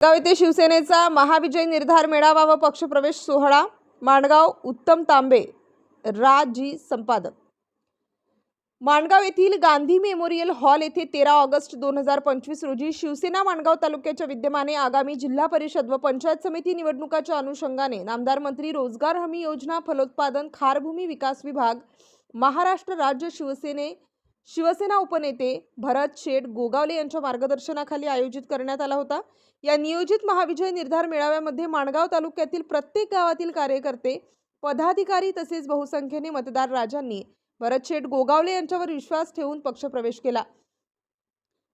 माणगाव येथे शिवसेनेचा महाविजय निर्धार मेळावा व पक्षप्रवेश सोहळा माणगाव उत्तम तांबे राजी संपादक. माणगाव येथील गांधी मेमोरियल हॉल येथे तेरा ऑगस्ट दोन हजार पंचवीस रोजी शिवसेना माणगाव तालुक्याच्या विद्यमाने आगामी जिल्हा परिषद व पंचायत समिती निवडणुकाच्या अनुषंगाने नामदार मंत्री रोजगार हमी योजना फलोत्पादन खारभूमी विकास विभाग महाराष्ट्र राज्य शिवसेने शिवसेना उपनेते भरत शेठ गोगावले यांच्या मार्गदर्शनाखाली आयोजित करण्यात आला होता. या नियोजित महाविजय निर्धार मेळाव्यामध्ये माणगाव तालुक्यातील प्रत्येक गावातील कार्यकर्ते पदाधिकारी तसेच बहुसंख्येने मतदार राजांनी भरत शेठ गोगावले यांच्यावर विश्वास ठेवून पक्षप्रवेश केला.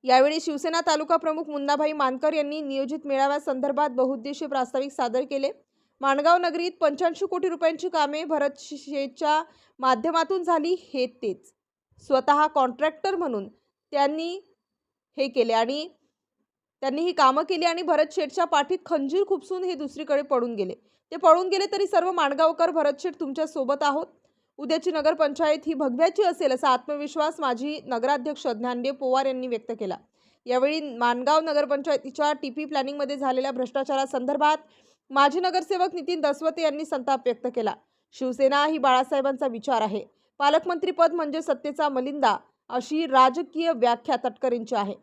यावेळी शिवसेना तालुका प्रमुख मुन्नाभाई मानकर यांनी नियोजित मेळाव्यासंदर्भात बहुउद्देशीय प्रास्ताविक सादर केले. माणगाव नगरीत पंच्याऐंशी कोटी रुपयांची कामे भरत शेठच्या माध्यमातून झाली हे तेच. स्वतः कॉन्ट्रॅक्टर म्हणून त्यांनी हे केले आणि त्यांनी ही कामं केली आणि भरत शेठच्या पाठीत खंजीर खुपसून हे दुसरीकडे पळून गेले. ते पळून गेले तरी सर्व माणगावकर भरत शेठ तुमच्यासोबत आहोत. उद्याची नगरपंचायत ही भगव्याची असेल असा आत्मविश्वास माजी नगराध्यक्ष ज्ञानदेव पोवार यांनी व्यक्त केला. यावेळी माणगाव नगरपंचायतीच्या टीपी प्लॅनिंगमध्ये झालेल्या भ्रष्टाचारासंदर्भात माजी नगरसेवक नितीन दसवते यांनी संताप व्यक्त केला. शिवसेना ही बाळासाहेबांचा विचार आहे. पालकमंत्रीपद म्हणजे सत्तेचा मलिंदा अशी राजकीय व्याख्या तटकरेंची आहे.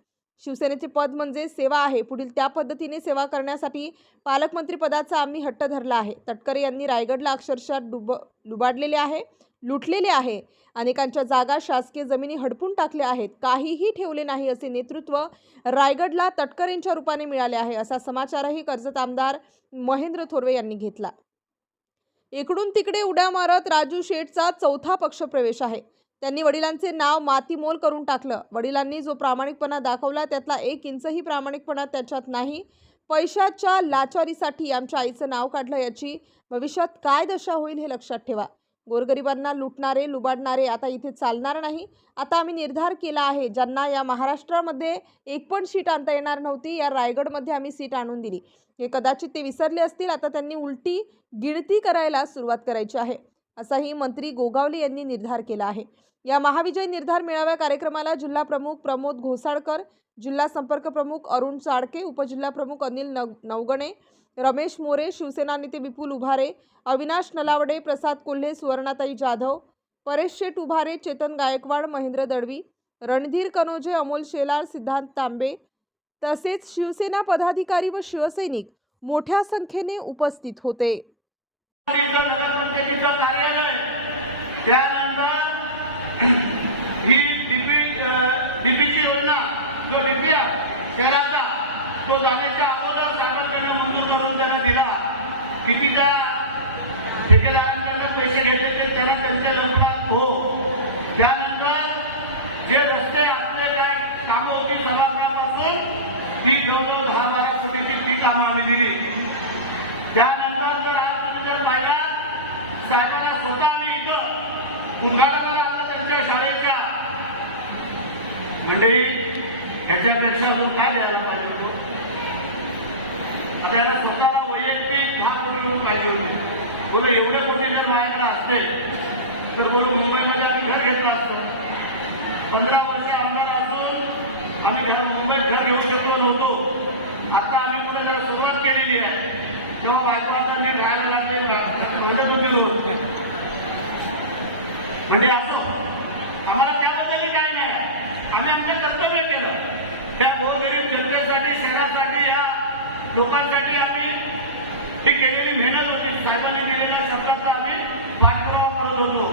शिवसेनेचे पद म्हणजे सेवा आहे. पुढील त्या पद्धतीने सेवा करण्यासाठी पालकमंत्रीपदाचा आम्ही हट्ट धरला आहे. तटकरे यांनी रायगडला अक्षरशः डुब डुबाडलेले आहे लुटलेले आहे. अनेकांच्या जागा शासकीय जमिनी हडपून टाकल्या आहेत. काहीही ठेवले नाही असे नेतृत्व रायगडला तटकरेंच्या रूपाने मिळाले आहे असा समाचारही कर्जत आमदार महेंद्र थोरवे यांनी घेतला. इकडून तिकडे उड्या मारत राजू शेठचा चौथा पक्षप्रवेश आहे. त्यांनी वडिलांचे नाव मातीमोल करून टाकलं. वडिलांनी जो प्रामाणिकपणा दाखवला त्यातला एक इंचही प्रामाणिकपणा त्याच्यात नाही. पैशाच्या लाचारीसाठी आमच्या आईचं नाव काढलं याची भविष्यात काय दशा होईल हे लक्षात ठेवा. गोरगरिबांना लुटणारे लुबाडणारे आता इथे चालणार नाही. आता आम्ही निर्धार केला आहे ज्यांना या महाराष्ट्रामध्ये एक पण सीट आणता येणार नव्हती या रायगडमध्ये आम्ही सीट आणून दिली. हे कदाचित ते विसरले असतील आता त्यांनी उलटी गिळती करायला सुरुवात करायची आहे असाही मंत्री गोगावले यांनी निर्धार केला आहे. या महाविजय निर्धार मेळाव्या कार्यक्रमाला जिल्हा प्रमुख प्रमोद घोसाळकर जिल्हा संपर्क प्रमुख अरुण चाडके उपजिल्हा प्रमुख अनिल नव नवगणे रमेश मोरे शिवसेना नेते विपुल उभारे अविनाश नलावडे प्रसाद कोल्हे सुवर्णाताई जाधव परेश शेठ उभारे चेतन गायकवाड महेंद्र दळवी रणधीर कनोजे अमोल शेलार सिद्धांत तांबे तसेच शिवसेना पदाधिकारी व शिवसैनिक मोठ्या संख्येने उपस्थित होते. तिथं नगरपंचायतीचं कार्यालय. त्यानंतर ही त्यांच्या डीपीची योजना जो डीपी शहराचा तो जाण्याच्या अगोदर सातत्यानं मंजूर करून त्यांना दिला डीपीच्या ठेकेदारांकडे पैसे घेतले ते त्याला त्यांच्या लग्नात हो त्यानंतर जे रस्ते आपले काय कामं होती सभागृहापासून ती जवळजवळ दहा बारा कोटीची ती कामं आम्ही दिली त्यानंतर जर आज तुम्ही जर पाहिला साहेबांना स्वतः आम्ही इथं उद्घाटनाला आणलं त्यांच्या शाळेच्या मंडळी त्यापेक्षा जो काय द्यायला पाहिजे होतो? आपल्याला स्वतःला वैयक्तिक भाग कोटी पाहिजे होते. बघ एवढे कोटी जर माझ्याकडे असेल तर मग मुंबईमध्ये आम्ही घर घेतलं असतं पंधरा वर्ष आमदार असून आम्ही घर मुंबईत घर घेऊ शकलो नव्हतो आता आम्ही पुढे जरा सुरुवात केलेली आहे तेव्हा बायकोचा मी राहायला लागले माझ्या दोन्ही लोक म्हणजे असो आम्हाला त्याबद्दल काय नाही आम्ही आमचं कर्तव्य केलं त्या गोरगरीब जनतेसाठी शहरासाठी या लोकांसाठी आम्ही ही केलेली मेहनत होती साहेबांनी दिलेल्या शब्दाचा आम्ही पाठपुरावा करत होतो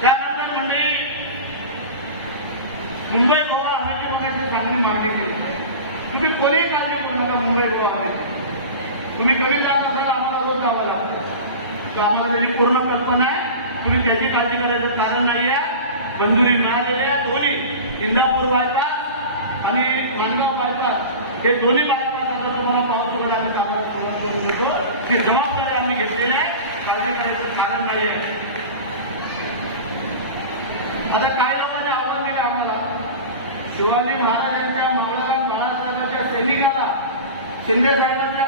त्यानंतर मंडळी मुंबई गोवा हवेची बघायची चांगली मागणी तुम्ही कोणीही काळजी करू नका मुंबई गोवा तुम्ही कमी जात असाल आम्हाला रोज जावं लागतं. तर आम्हाला त्याची पूर्ण कल्पना आहे. तुम्ही त्याची काळजी करायचं कारण नाही आहे मंजुरी मिळालेली आहे. दोन्ही इंदापूर बायपास आणि माणगाव बायपास हे दोन्ही बायपास आता तुम्हाला पाऊस उघड आले कामाची सुरुवात करू हे जबाबदारी आम्ही घेतलेली आहे. काळजी करायचं कारण नाही आहे आता काही लोकांनी आव्हान दिले आम्हाला. शिवाजी महाराज मावळ्याला बाळासाहेबांच्या सैनिकाला शिंदे साहेबांच्या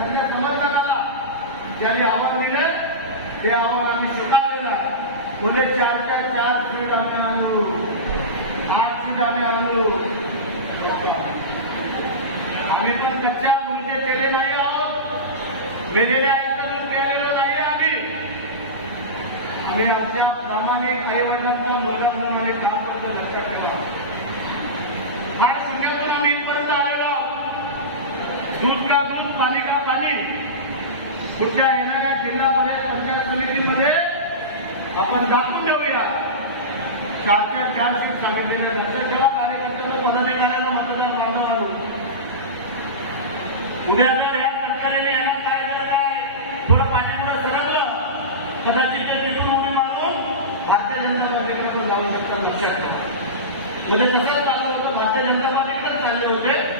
खंड्या समर्थकाला ज्यांनी आव्हान दिलं ते आव्हान आम्ही स्वीकारलेलं आहे पुढे चारच्या चार सीट आम्ही आणू आठ सीट आम्ही आणू आम्ही पण कच्च्या दूधचा दूध पालिका पाणी. पुढच्या येणाऱ्या जिल्हा परिषद पंचायत समितीमध्ये आपण दाखवून देऊया चारशे चार सीट सांगितलेल्या नंतर त्याला कार्यकर्त्यांना पदाधिकाऱ्यांना मतदार बांधव आणू उद्या जर या सरकारने यांना काय जर काय थोडं पाणीपुढं सरकलं कदाचित ते तिथून उभी मारून भारतीय जनता पार्टीकडे पण जाऊ शकतात लक्षात ठेवा. म्हणजे तसंच चाललं होतं. भारतीय जनता पार्टीकडेच चालले होते.